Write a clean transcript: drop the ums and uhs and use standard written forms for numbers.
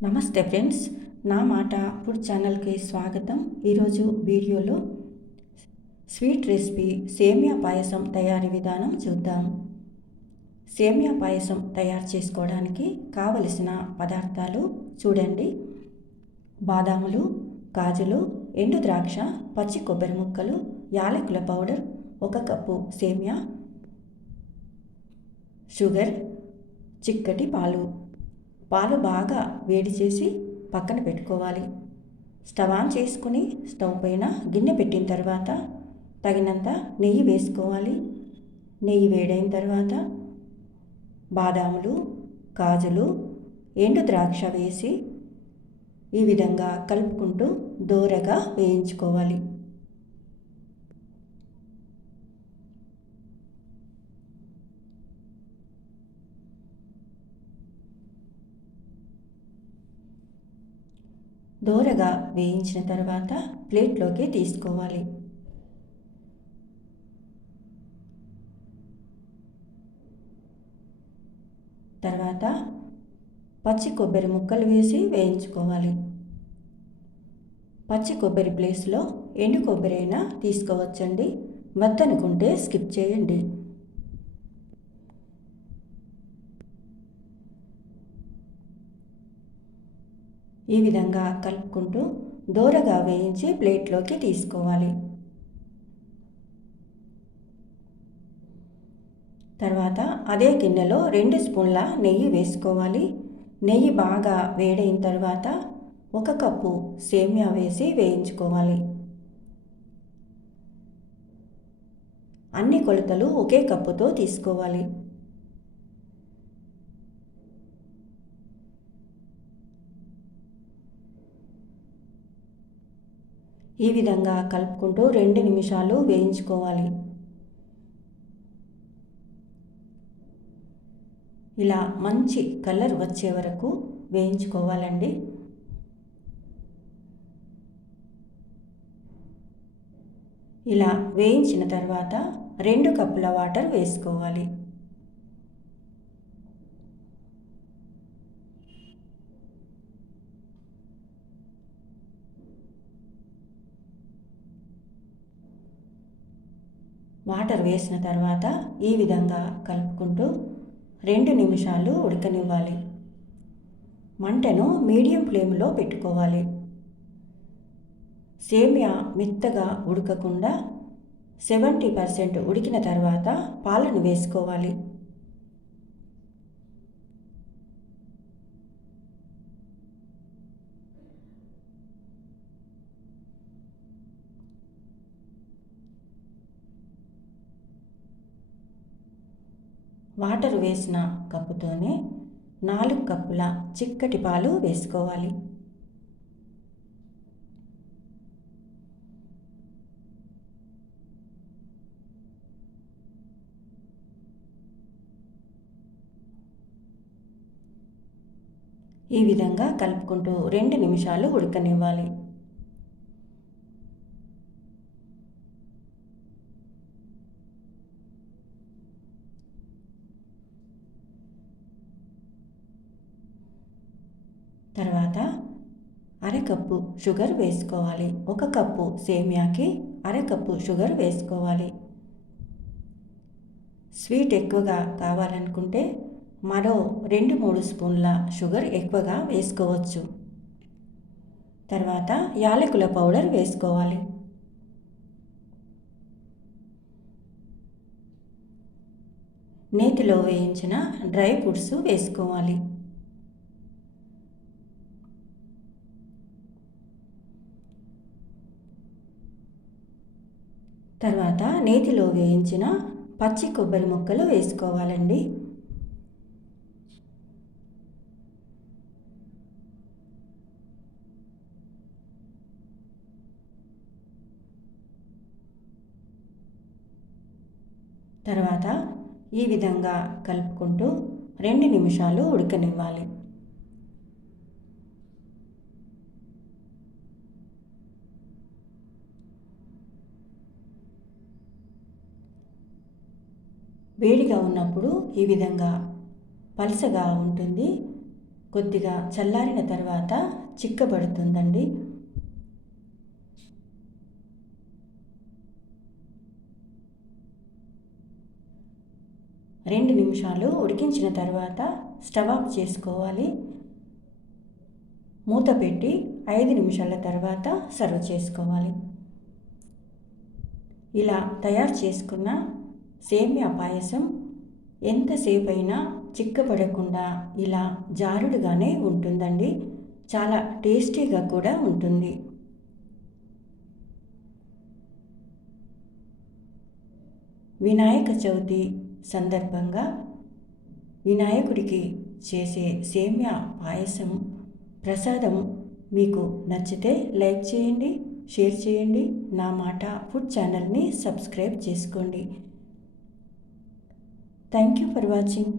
నమస్తే ఫ్రెండ్స్, నా మాట ఫుడ్ ఛానల్కి స్వాగతం. ఈరోజు వీడియోలో స్వీట్ రెసిపీ సేమియా పాయసం తయారీ విధానం చూద్దాం. సేమియా పాయసం తయారు చేసుకోవడానికి కావలసిన పదార్థాలు చూడండి. బాదాములు, కాజులు, ఎండు ద్రాక్ష, పచ్చి కొబ్బరి ముక్కలు, యాలకుల పౌడర్, 1 కప్పు సేమియా, షుగర్, చిక్కటి పాలు. పాలు బాగా వేడి చేసి పక్కన పెట్టుకోవాలి. స్టవ్ ఆన్ చేసుకుని స్టవ్ పైన గిన్నె పెట్టిన తర్వాత తగినంత నెయ్యి వేసుకోవాలి. నెయ్యి వేడైన తర్వాత బాదాములు, కాజులు, ఎండు ద్రాక్ష వేసి ఈ విధంగా కలుపుకుంటూ దోరగా వేయించుకోవాలి. దోరగా వేయించిన తర్వాత ప్లేట్లోకి తీసుకోవాలి. తర్వాత పచ్చి కొబ్బరి ముక్కలు వేసి వేయించుకోవాలి. పచ్చి కొబ్బరి ప్లేస్లో ఎండు కొబ్బరి అయినా తీసుకోవచ్చండి. వద్దనుకుంటే స్కిప్ చేయండి. ఈ విధంగా కలుపుకుంటూ దోరగా వేయించి ప్లేట్లోకి తీసుకోవాలి. తర్వాత అదే గిన్నెలో 2 స్పూన్ల నెయ్యి వేసుకోవాలి. నెయ్యి బాగా వేడైన తర్వాత 1 కప్పు సేమియా వేసి వేయించుకోవాలి. అన్ని కొలతలు ఒకే కప్పుతో తీసుకోవాలి. ఈ విధంగా కలుపుకుంటూ 2 నిమిషాలు వేయించుకోవాలి. ఇలా మంచి కలర్ వచ్చే వరకు వేయించుకోవాలండి. ఇలా వేయించిన తర్వాత 2 కప్పుల వాటర్ వేసుకోవాలి. వాటర్ వేసిన తర్వాత ఈ విధంగా కలుపుకుంటూ 2 నిమిషాలు ఉడకనివ్వాలి. మంటను మీడియం ఫ్లేమ్లో పెట్టుకోవాలి. సేమియా మెత్తగా ఉడకకుండా 70% ఉడికిన తర్వాత పాలను వేసుకోవాలి. వాటర్ వేసిన కప్పుతోనే 4 కప్పుల చిక్కటి పాలు వేసుకోవాలి. ఈ విధంగా కలుపుకుంటూ 2 నిమిషాలు ఉడకనివ్వాలి. తర్వాత 1/2 కప్పు షుగర్ వేసుకోవాలి. 1 కప్పు సేమియాకి 1/2 కప్పు షుగర్ వేసుకోవాలి. స్వీట్ ఎక్కువగా కావాలనుకుంటే మరో 2-3 స్పూన్ల షుగర్ ఎక్కువగా వేసుకోవచ్చు. తర్వాత యాలకుల పౌడర్ వేసుకోవాలి. నేతిలో వేయించిన డ్రై ఫ్రూట్స్ వేసుకోవాలి. తర్వాత నేతిలో వేయించిన పచ్చి కొబ్బరి ముక్కలు వేసుకోవాలండి. తర్వాత ఈ విధంగా కలుపుకుంటూ 2 నిమిషాలు ఉడకనివ్వాలి. వేడిగా ఉన్నప్పుడు ఈ విధంగా పలుచగా ఉంటుంది. కొద్దిగా చల్లారిన తర్వాత చిక్కబడుతుందండి. 2 నిమిషాలు ఉడికించిన తర్వాత స్టవ్ ఆఫ్ చేసుకోవాలి. మూత పెట్టి 5 నిమిషాల తర్వాత సర్వ్ చేసుకోవాలి. ఇలా తయారు చేసుకున్న సేమ్యా పాయసం ఎంతసేపు అయినా చిక్కబడకుండా ఇలా జారుడుగానే ఉంటుందండి. చాలా టేస్టీగా కూడా ఉంటుంది. వినాయక చవితి సందర్భంగా వినాయకుడికి చేసే సేమ్యా పాయసం ప్రసాదం మీకు నచ్చితే లైక్ చేయండి, షేర్ చేయండి. నా మాట ఫుడ్ ఛానల్ని సబ్స్క్రైబ్ చేసుకోండి. Thank you for watching.